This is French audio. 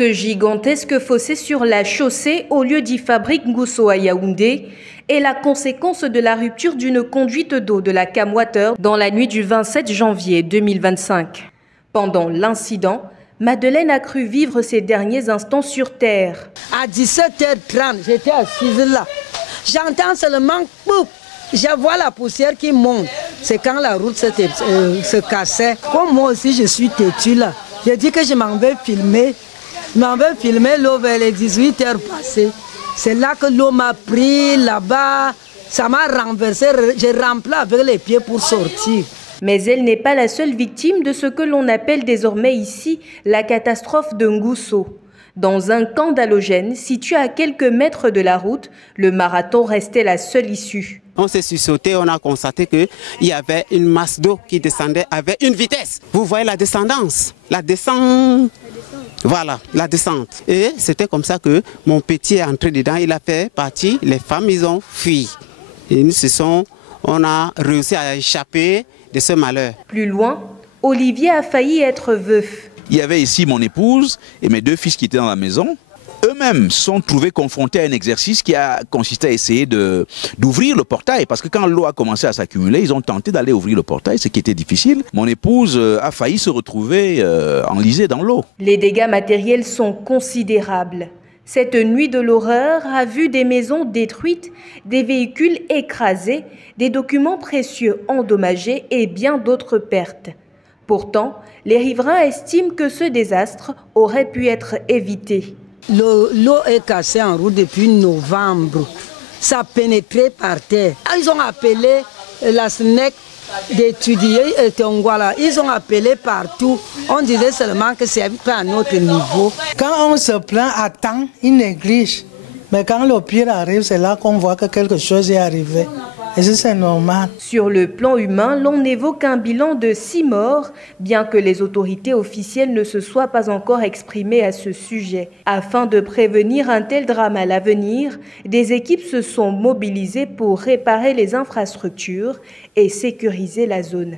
Ce gigantesque fossé sur la chaussée au lieu d'y fabrique Ngousso à Yaoundé est la conséquence de la rupture d'une conduite d'eau de la Cam Water dans la nuit du 27 janvier 2025. Pendant l'incident, Madeleine a cru vivre ses derniers instants sur terre. À 17h30, j'étais assise là. J'entends seulement pouf. Je vois la poussière qui monte. C'est quand la route se cassait. Comme moi aussi, je suis têtue là. J'ai dit que je m'en vais filmer. Je m'en vais filmer l'eau vers les 18h passées. C'est là que l'eau m'a pris là-bas. Ça m'a renversé. J'ai rempli avec les pieds pour sortir. Mais elle n'est pas la seule victime de ce que l'on appelle désormais ici la catastrophe de Ngousso. Dans un camp d'halogène situé à quelques mètres de la route, le marathon restait la seule issue. On s'est sursauté, on a constaté qu'il y avait une masse d'eau qui descendait avec une vitesse. Vous voyez la descendance, la descente. Voilà, la descente. Et c'était comme ça que mon petit est entré dedans, il a fait partie, les femmes, ils ont fui. Et on a réussi à échapper de ce malheur. Plus loin, Olivier a failli être veuf. Il y avait ici mon épouse et mes deux fils qui étaient dans la maison. Eux-mêmes sont trouvés confrontés à un exercice qui a consisté à essayer d'ouvrir le portail. Parce que quand l'eau a commencé à s'accumuler, ils ont tenté d'aller ouvrir le portail, ce qui était difficile. Mon épouse a failli se retrouver enlisée dans l'eau. Les dégâts matériels sont considérables. Cette nuit de l'horreur a vu des maisons détruites, des véhicules écrasés, des documents précieux endommagés et bien d'autres pertes. Pourtant, les riverains estiment que ce désastre aurait pu être évité. L'eau est cassée en route depuis novembre. Ça a pénétré par terre. Ils ont appelé la SNEC d'étudier Tongwala. Ils ont appelé partout. On disait seulement que c'est pas à notre niveau. Quand on se plaint à temps, ils négligent. Mais quand le pire arrive, c'est là qu'on voit que quelque chose est arrivé. Et ça, c'est normal. Sur le plan humain, l'on évoque un bilan de 6 morts, bien que les autorités officielles ne se soient pas encore exprimées à ce sujet. Afin de prévenir un tel drame à l'avenir, des équipes se sont mobilisées pour réparer les infrastructures et sécuriser la zone.